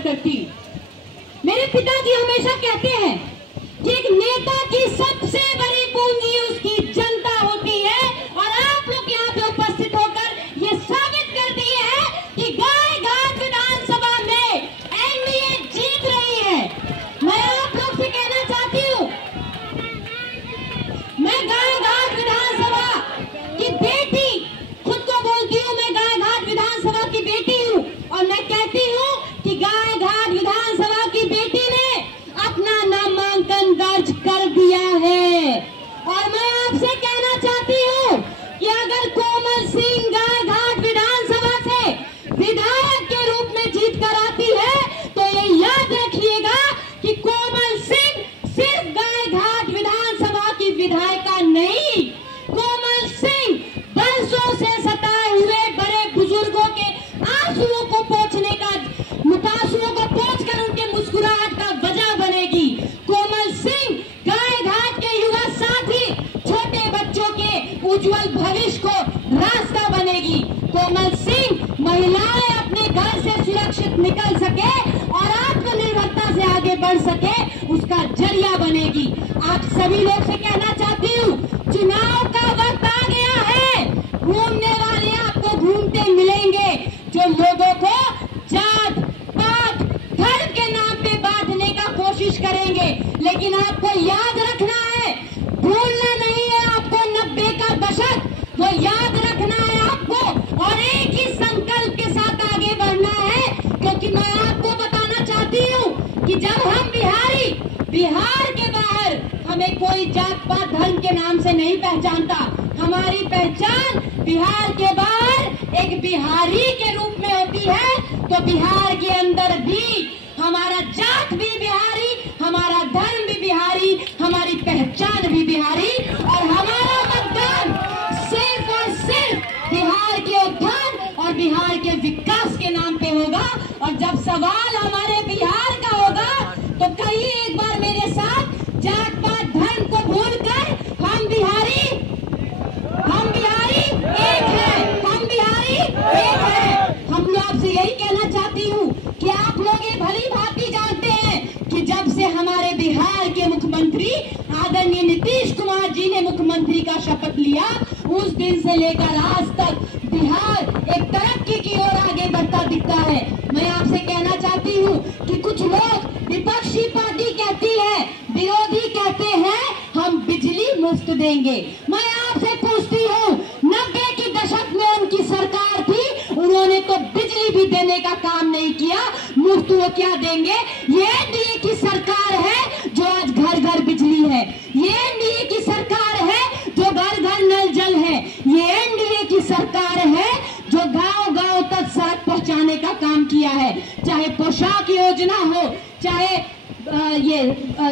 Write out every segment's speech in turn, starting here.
स्वागत करती हूँ। मेरे पिताजी हमेशा कहते हैं कि एक नेता की सबसे बड़ी पूंजी उसकी जनता होती है, और आप लोग यहाँ पे उपस्थित होकर ये साबित कर दिए हैं कि गायघाट विधानसभा में एनडीए जीत रही है। मैं आप लोग से कहना चाहती हूँ, मैं गायघाट विधानसभा की बेटी खुद को बोलती हूँ, मैं गायघाट विधानसभा की बेटी हूँ, और मैं कहती हूँ कि गायघाट विधानसभा की बेटी ने अपना नामांकन दर्ज कर दिया है। और मैं आपसे कहना चाहती हूँ कि अगर कोमल सिंह गायघाट विधानसभा से विधायक के रूप में जीत कर आती है तो ये याद रखिएगा कि कोमल सिंह सिर्फ गायघाट विधानसभा की विधायिका नहीं, कोमल सिंह बरसों से सताए हुए बड़े बुजुर्गों के आंसुओं को पोंछने का, आंसुओं को पोंछकर उनके मुस्कुराहट का वजह बनेगी। कोमल सिंह गायघाट के युवा साथी, छोटे बच्चों के उज्जवल भविष्य को रास्ता बनेगी। कोमल सिंह महिलाएं अपने घर से सुरक्षित निकल सके और आत्मनिर्भरता से आगे बढ़ सके, उसका जरिया बनेगी। आप सभी लोग से कहना चाहती हूँ, चुनाव का वक्त आ गया है। घूमने वाले आपको घूमते मिलेंगे जो लोगों को जात पात धर्म के नाम पे बांटने का कोशिश करेंगे, लेकिन आपको याद रखना है, भूलना नहीं है आपको 90 का दशक, वो याद रखना है आपको, और एक ही संकल्प के साथ आगे बढ़ना है। क्योंकि मैं आपको बताना चाहती हूँ कि जब हम बिहार के बाहर हमें कोई जात पात धर्म के नाम से नहीं पहचानता, हमारी पहचान बिहार के बाहर एक बिहारी के रूप में होती है। तो बिहार के अंदर भी हमारा जात भी बिहारी, हमारा धर्म भी बिहारी, हमारी पहचान भी बिहारी, और हमारा मतदान सिर्फ और सिर्फ बिहार के उत्थान और बिहार के विकास के नाम पे होगा। और जब सवाल हमारे बिहार का होगा तो कहिए एक बार मेरे साथ, जात पात धर्म को भूलकर हम बिहारी एक है, हम बिहारी एक है। हम लोग आपसे यही कहना चाहती हूँ कि आप लोग ये भली भांति जानते हैं कि जब से हमारे बिहार के मुख्यमंत्री आदरणीय नीतीश कुमार जी ने मुख्यमंत्री का शपथ लिया, उस दिन से लेकर आज तक बिहार एक तरक्की की ओर आगे बढ़ता दिखता है। मैं आपसे कहना चाहती हूँ कि कुछ लोग विपक्षी पार्टी कहती है, विरोधी कहते हैं हम बिजली मुफ्त देंगे। मैं आपसे पूछती हूँ, 90 के दशक में उनकी सरकार थी, उन्होंने तो बिजली भी देने का काम नहीं किया, मुफ्त वो क्या देंगे। ये एनडीए की सरकार है जो आज घर घर बिजली है, ये एनडीए की सरकार है जो घर घर नल जल है, ये एनडीए की सरकार है जो गांव गांव तक सड़क पहुंचाने का काम किया है। चाहे पोशाक योजना हो, चाहे ये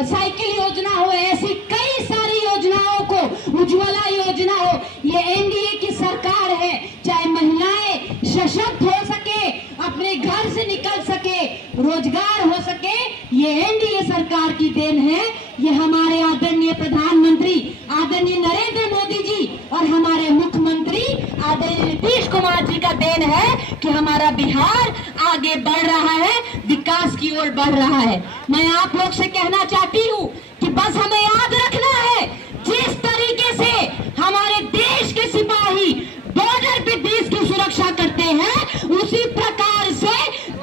साइकिल योजना हो, ऐसी कई सारी योजनाओं को, उज्ज्वला योजना हो, ये एनडीए की सरकार है। चाहे महिलाएं सशक्त हो सके, अपने घर से निकल सके, रोजगार हो सके, ये एनडीए सरकार की देन है। ये हमारे आदरणीय प्रधानमंत्री आदरणीय नरेंद्र मोदी जी और हमारे मुख्यमंत्री आदरणीय नीतीश कुमार जी का देन है कि हमारा बिहार आगे बढ़ रहा है, विकास की ओर बढ़ रहा है। मैं आप लोग से कहना चाहती हूँ कि बस हमें याद रखना है, जिस तरीके से हमारे देश के सिपाही बॉर्डर पे देश की सुरक्षा करते हैं, उसी प्रकार से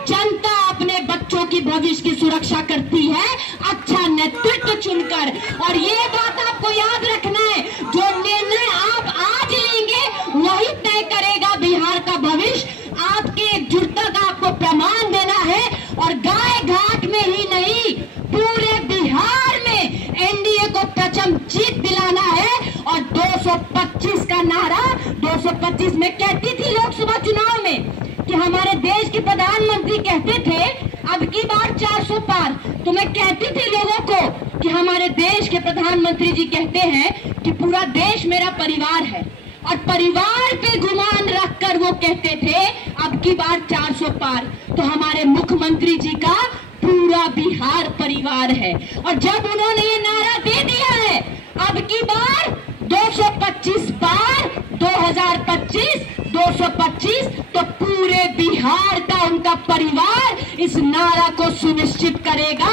जनता अपने बच्चों की भविष्य की सुरक्षा करती है, अच्छा नेतृत्व चुनकर। और ये बात आपको याद रखना है, जो निर्णय आप आज लेंगे वही तय करेगा बिहार का भविष्य। आपकी एकजुटता का आपको प्रमाण देना है, और गायघाट में ही नहीं, पूरे बिहार में एनडीए को प्रचंड जीत दिलाना है। और 225 का नारा, 225 में कहती थी लोकसभा चुनाव में कि हमारे देश के प्रधानमंत्री कहते थे अब की बार 400 पार, तो मैं कहती थी लोगों को कि हमारे देश के प्रधानमंत्री जी कहते हैं कि पूरा देश मेरा परिवार है, और परिवार पे गुमान रखकर वो कहते थे अब की बार 400 पार। तो हमारे मुख्यमंत्री जी का पूरा बिहार परिवार है, और जब उन्होंने ये नारा दे दिया है अब की बार 225 पार 2025 225, तो पूरे बिहार का उनका परिवार इस नारा को सुनिश्चित करेगा